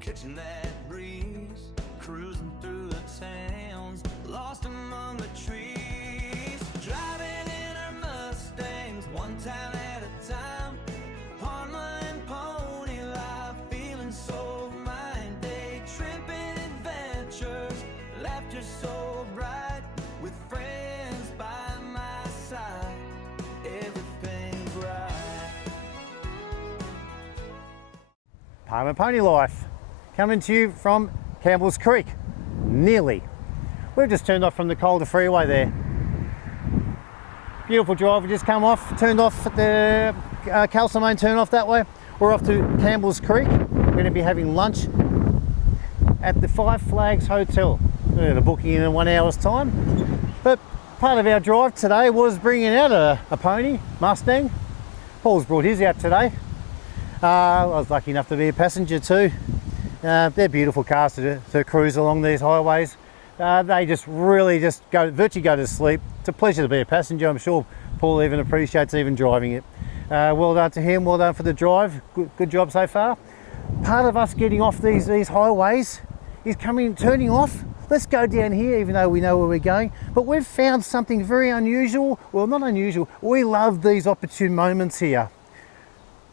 catching that breeze, cruising through the towns, lost among the trees, driving in our Mustangs, one town at a time. Parma and pony life, feeling so mine. Day tripping adventures, laughter so bright, with friends by my side, everything's right. Parma Pony Life, coming to you from Campbells Creek, nearly. We've just turned off from the Calder Freeway there. Beautiful drive, we just come off, turned off at the Calcimane turn off that way. We're off to Campbells Creek. We're going to be having lunch at the Five Flags Hotel. We're going to book in 1 hour's time. But part of our drive today was bringing out a pony, Mustang. Paul's brought his out today. I was lucky enough to be a passenger too. They're beautiful cars to cruise along these highways. They just really virtually go to sleep. It's a pleasure to be a passenger. I'm sure Paul even appreciates even driving it. Well done to him, well done for the drive. Good job so far. Part of us getting off these highways is turning off. Let's go down here, even though we know where we're going. But we've found something very unusual. Well, not unusual. We love these opportune moments here.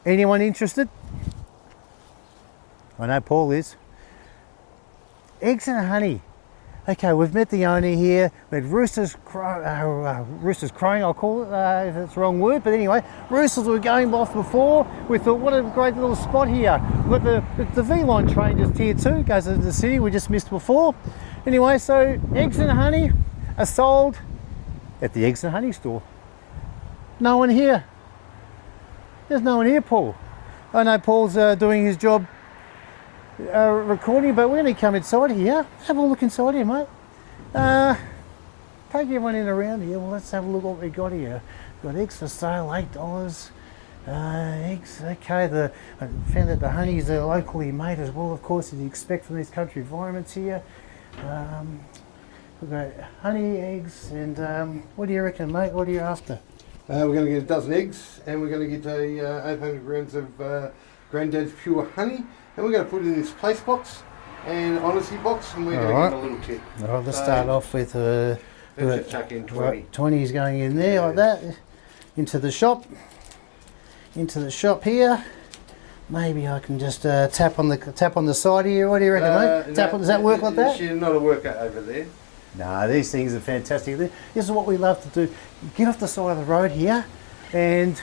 Anyone interested? I know Paul is. Eggs and honey. Okay, we've met the owner here. We had roosters crowing, I'll call it, if that's the wrong word, but anyway, roosters were going off before. We thought, what a great little spot here. We've got the V-line train just here too, goes into the city, we just missed before. Anyway, so eggs and honey are sold at the Eggs and Honey store. No one here. There's no one here, Paul. I know Paul's doing his job recording, but we're going to come inside here. Have a look inside here, mate. Take everyone in around here. Well, let's have a look what we got here. We've got eggs for sale, $8. Eggs, okay. I found that the honeys are locally made as well, of course, as you expect from these country environments here. We've got honey, eggs, and what do you reckon, mate? What are you after? We're going to get a dozen eggs, and we're going to get 800 grams of Granddad's Pure Honey, and we're going to put it in this place box and honesty box, and we're going to get a little kit. All right, let's start off with let's just chuck in 20. Right, 20 is going in there like that. Into the shop here. Maybe I can just tap on the side here. What do you reckon, mate? Does that work like that? She's not a worker over there. No, these things are fantastic. This is what we love to do. Get off the side of the road here, and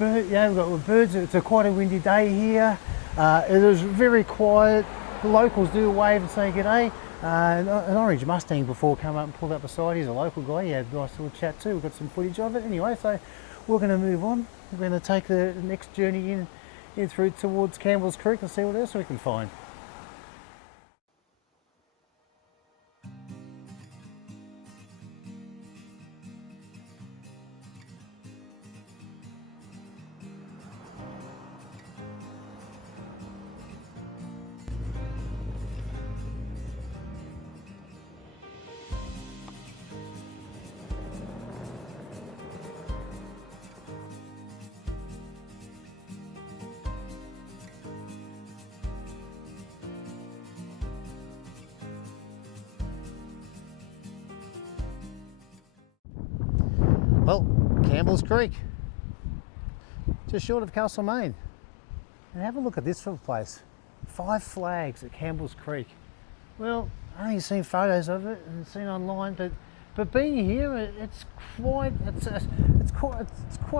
we've got birds. It's quite a windy day here. It is very quiet. The locals do wave and say g'day. An orange Mustang before come up and pulled up beside. He's a local guy. He had a nice little chat too. We've got some footage of it. Anyway, so we're going to move on. We're going to take the next journey in through towards Campbells Creek and see what else we can find. Well, Campbells Creek, just short of Castlemaine. And have a look at this little place. Five Flags at Campbells Creek. Well, I've only seen photos of it and seen online, but being here, it's quite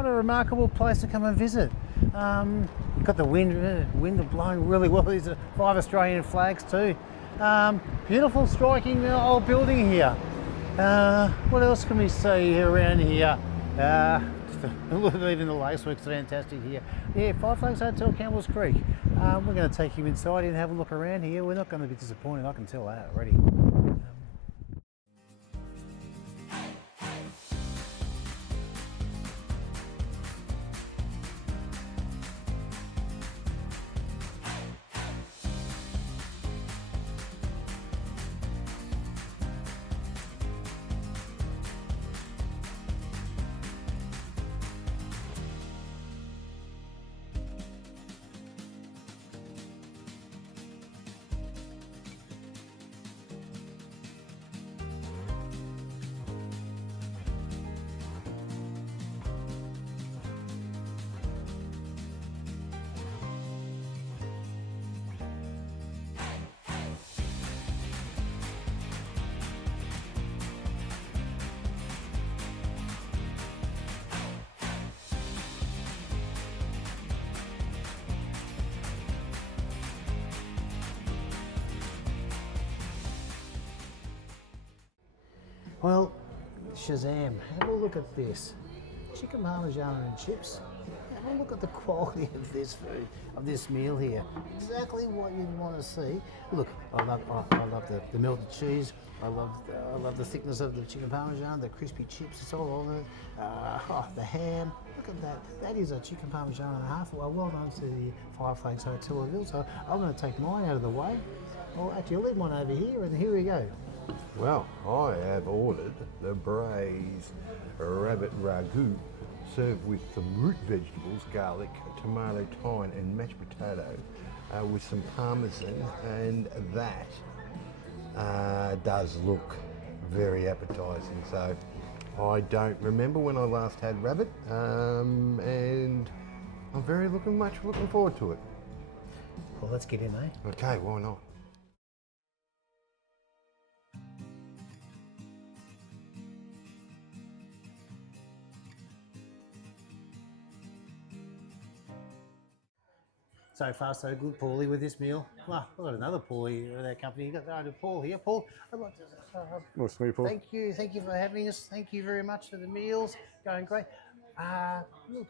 a remarkable place to come and visit. Got the wind blowing really well. These are 5 Australian flags too. Beautiful, striking old building here. What else can we see around here? Even the lacework's fantastic here. Yeah, Five Flags Hotel, Campbells Creek. We're going to take you inside and have a look around here. We're not going to be disappointed, I can tell that already. Well, Shazam, have a look at this. Chicken parmigiana and chips. Have a look at the quality of this food, of this meal here. Exactly what you'd want to see. Look, I love the melted cheese. I love the thickness of the chicken parmesan, the crispy chips, it's all over it. The ham, look at that. That is a chicken parmesan and a half. Well done to the Five Flags Hotel Ville. So I'm going to take mine out of the way. Well, actually, I'll leave mine over here, and here we go. Well, I have ordered the braised rabbit ragu served with some root vegetables, garlic, tomato, thyme and mashed potato with some parmesan, and that does look very appetising. So I don't remember when I last had rabbit, and I'm very much looking forward to it. Well, let's get in, eh? Okay, why not? So far, so good, Paulie, with this meal. Well, I've got another Paulie with our company. You've got Paul here. Paul, I'd like to Nice to meet you, Paul. thank you for having us. Thank you very much for the meals. Going great. Little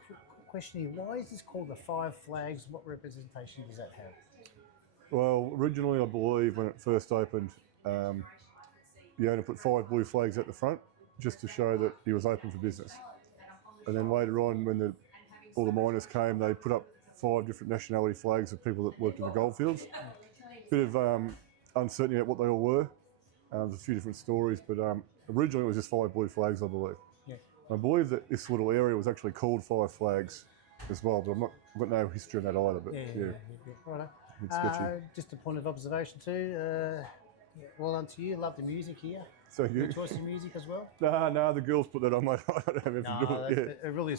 question here. Why is this called the Five Flags? What representation does that have? Well, originally, I believe when it first opened, the owner put 5 blue flags at the front just to show that he was open for business. And then later on, when all the miners came, they put up 5 different nationality flags of people that worked in the goldfields. Bit of uncertainty about what they all were. There's a few different stories, but originally it was just 5 blue flags, I believe. Yeah. I believe that this little area was actually called Five Flags as well, but I've got no history on that either. But yeah. Righto. It's sketchy. Just a point of observation too. Well done to you. Love the music here. So you? Good choice of music as well. No, the girls put that on, mate. I don't have anything to do with it. It really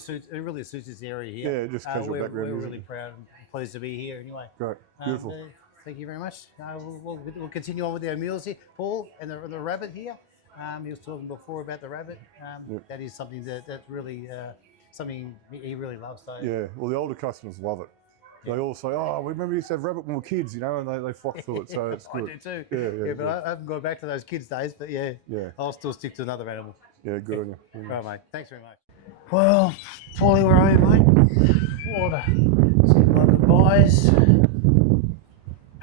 suits this area here. Yeah, just casual background We're music. really proud and pleased to be here anyway. Great, beautiful. Thank you very much. We'll continue on with our meals here. Paul and the rabbit here. He was talking before about the rabbit. That is something that's really something he really loves. So. Yeah, well, the older customers love it. They all say, "Oh, we remember you used to have rabbit when we were kids," you know, and they flock to it. So it's good. I do too. Yeah, but I haven't gone back to those kids' days. But yeah, I'll still stick to another animal. Yeah, good on you. Yeah. Right, mate. Thanks very much. Well, Paulie, where are you, mate? Water. Some goodbyes.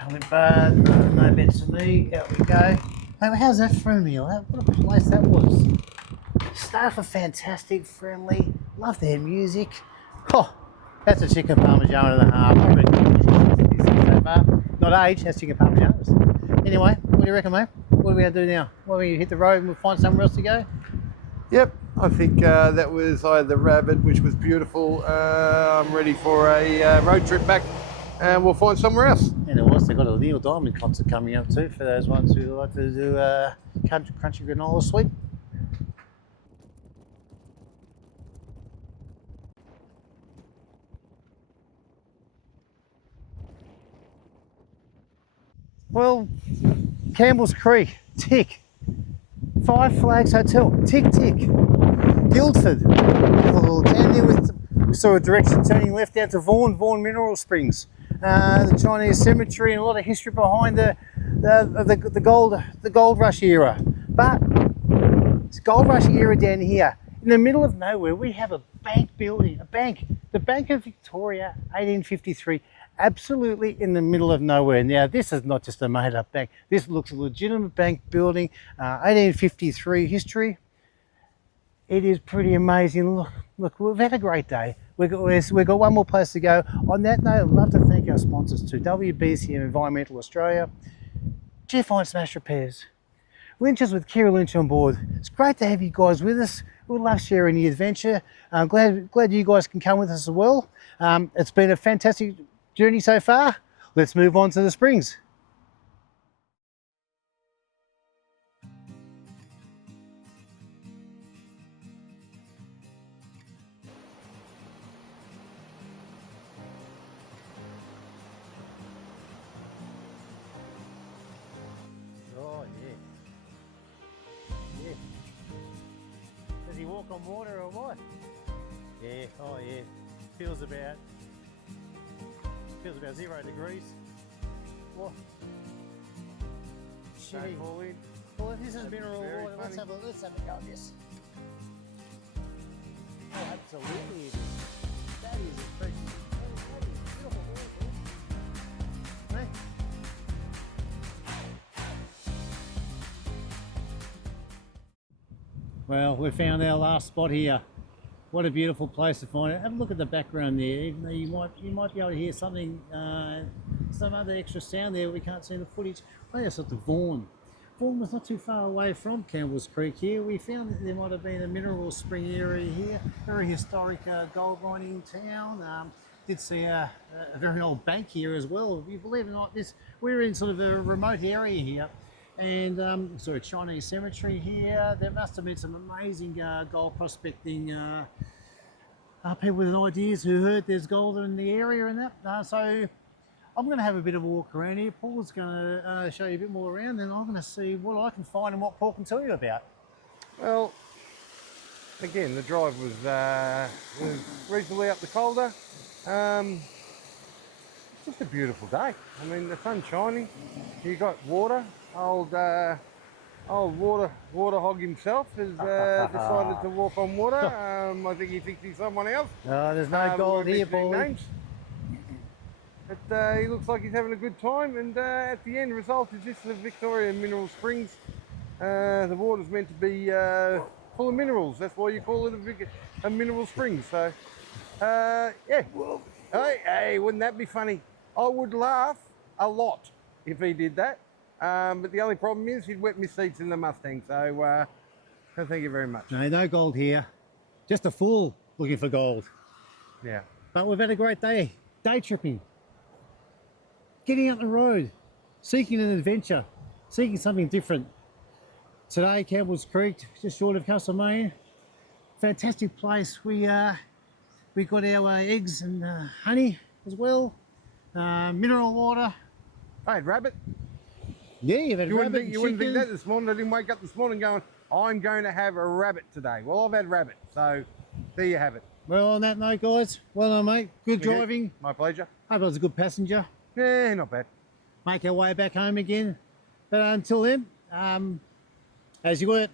Went bad. No bets for me. Out we go. Hey, how's that for a meal? What a place that was. Staff are fantastic, friendly. Love their music. Oh, that's a chicken parmigiana and a half. I reckon not aged, that's chicken parmigianas. Anyway, what do you reckon, mate? What are we going to do now? Well, we hit the road and we'll find somewhere else to go? Yep, I think that was the rabbit, which was beautiful. I'm ready for a road trip back, and we'll find somewhere else. And they've got a Neil Diamond concert coming up too for those ones who like to do crunchy granola sweet. Well, Campbells Creek, tick. Five Flags Hotel, tick, tick. Guildford, have a little town there we saw a direction turning left out to Vaughan Mineral Springs. The Chinese cemetery and a lot of history behind the gold rush era. But it's gold rush era down here. In the middle of nowhere, we have a bank building, the Bank of Victoria, 1853. Absolutely in the middle of nowhere. Now, this is not just a made-up bank. This looks a legitimate bank building, 1853 history. It is pretty amazing. Look, we've had a great day. We've got one more place to go. On that note, I'd love to thank our sponsors too, WBC and Environmental Australia, Jeff on Smash Repairs, Lynchers with Kira Lynch on board. It's great to have you guys with us. We love sharing the adventure. I'm glad you guys can come with us as well. It's been a fantastic journey so far. Let's move on to the springs. Oh yeah. Does he walk on water or what? Yeah, oh yeah. Feels about 0 degrees. What? Shitty. All in. Well, if this is mineral very water, let's have funny. a go at this. Oh, absolutely it is. That is impressive. That is beautiful water. Hey? Well, we found our last spot here. What a beautiful place to find it. Have a look at the background there. Even though you might be able to hear something, some other extra sound there. We can't see in the footage. Oh, yes, at the Vaughan. Vaughan was not too far away from Campbells Creek here. We found that there might have been a mineral spring area here. Very historic gold mining town. Did see a very old bank here as well. If you believe it or not, we're in sort of a remote area here. And sort of Chinese cemetery here. There must have been some amazing gold prospecting people with ideas who heard there's gold in the area and that. So I'm going to have a bit of a walk around here. Paul's going to show you a bit more around, and I'm going to see what I can find and what Paul can tell you about. Well, again, the drive was reasonably up the colder. Just a beautiful day. I mean, the sun's shining. You got water. Old water hog himself has decided to walk on water. I think he thinks he's someone else. There's no gold here, Paul. But he looks like he's having a good time, and at the end result is this, the Victoria Mineral Springs. The water's meant to be full of minerals. That's why you call it a mineral spring. So, yeah. Hey, wouldn't that be funny? I would laugh a lot if he did that. But the only problem is he'd wet my seats in the Mustang. So, thank you very much. No gold here. Just a fool looking for gold. Yeah. But we've had a great day. Day tripping. Getting out the road. Seeking an adventure. Seeking something different. Today, Campbells Creek, just short of Castlemaine. Fantastic place. We got our eggs and honey as well. Mineral water. I had rabbit. Yeah, you've had You rabbit and wouldn't think chicken. that this morning. I didn't wake up this morning going, I'm going to have a rabbit today. Well, I've had rabbit. So, there you have it. Well, on that note, guys, well done, mate. Good Okay. driving. My pleasure. Hope I was a good passenger. Yeah, not bad. Make our way back home again. But until then, as you were,